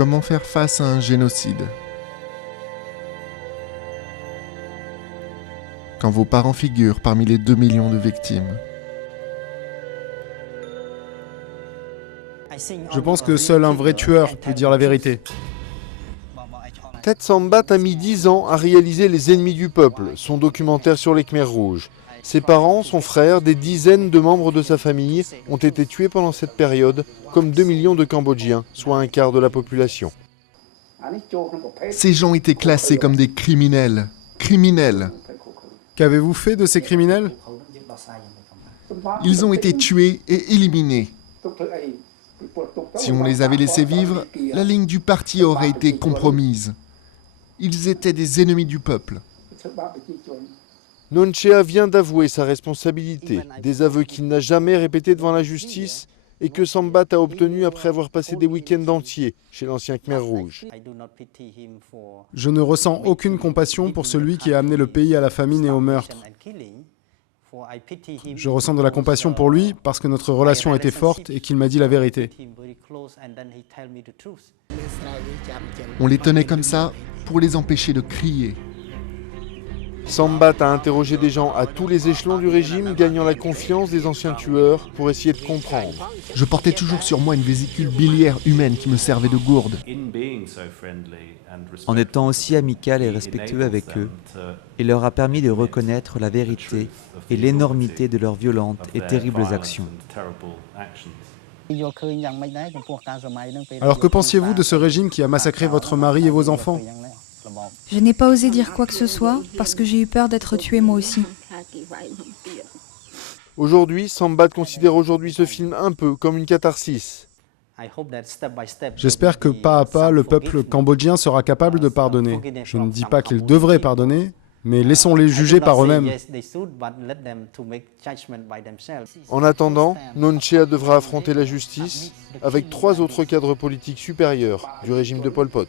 Comment faire face à un génocide? Quand vos parents figurent parmi les 2 millions de victimes. Je pense que seul un vrai tueur peut dire la vérité. Ted Sambat a mis 10 ans à réaliser Les Ennemis du Peuple, son documentaire sur les Khmers rouges. Ses parents, son frère, des dizaines de membres de sa famille ont été tués pendant cette période, comme 2 millions de Cambodgiens, soit un quart de la population. Ces gens étaient classés comme des criminels. Criminels. Qu'avez-vous fait de ces criminels? Ils ont été tués et éliminés. Si on les avait laissés vivre, la ligne du parti aurait été compromise. Ils étaient des ennemis du peuple. Nonchea vient d'avouer sa responsabilité, des aveux qu'il n'a jamais répétés devant la justice et que Sambat a obtenus après avoir passé des week-ends entiers chez l'ancien Khmer rouge. Je ne ressens aucune compassion pour celui qui a amené le pays à la famine et au meurtre. Je ressens de la compassion pour lui parce que notre relation était forte et qu'il m'a dit la vérité. On les tenait comme ça pour les empêcher de crier. Sambat a interrogé des gens à tous les échelons du régime, gagnant la confiance des anciens tueurs pour essayer de comprendre. Je portais toujours sur moi une vésicule biliaire humaine qui me servait de gourde. En étant aussi amical et respectueux avec eux, il leur a permis de reconnaître la vérité et l'énormité de leurs violentes et terribles actions. Alors que pensiez-vous de ce régime qui a massacré votre mari et vos enfants? Je n'ai pas osé dire quoi que ce soit parce que j'ai eu peur d'être tuée moi aussi. Aujourd'hui, Sambat considère aujourd'hui ce film un peu comme une catharsis. J'espère que pas à pas, le peuple cambodgien sera capable de pardonner. Je ne dis pas qu'ils devraient pardonner, mais laissons-les juger par eux-mêmes. En attendant, Nonchea devra affronter la justice avec 3 autres cadres politiques supérieurs du régime de Pol Pot.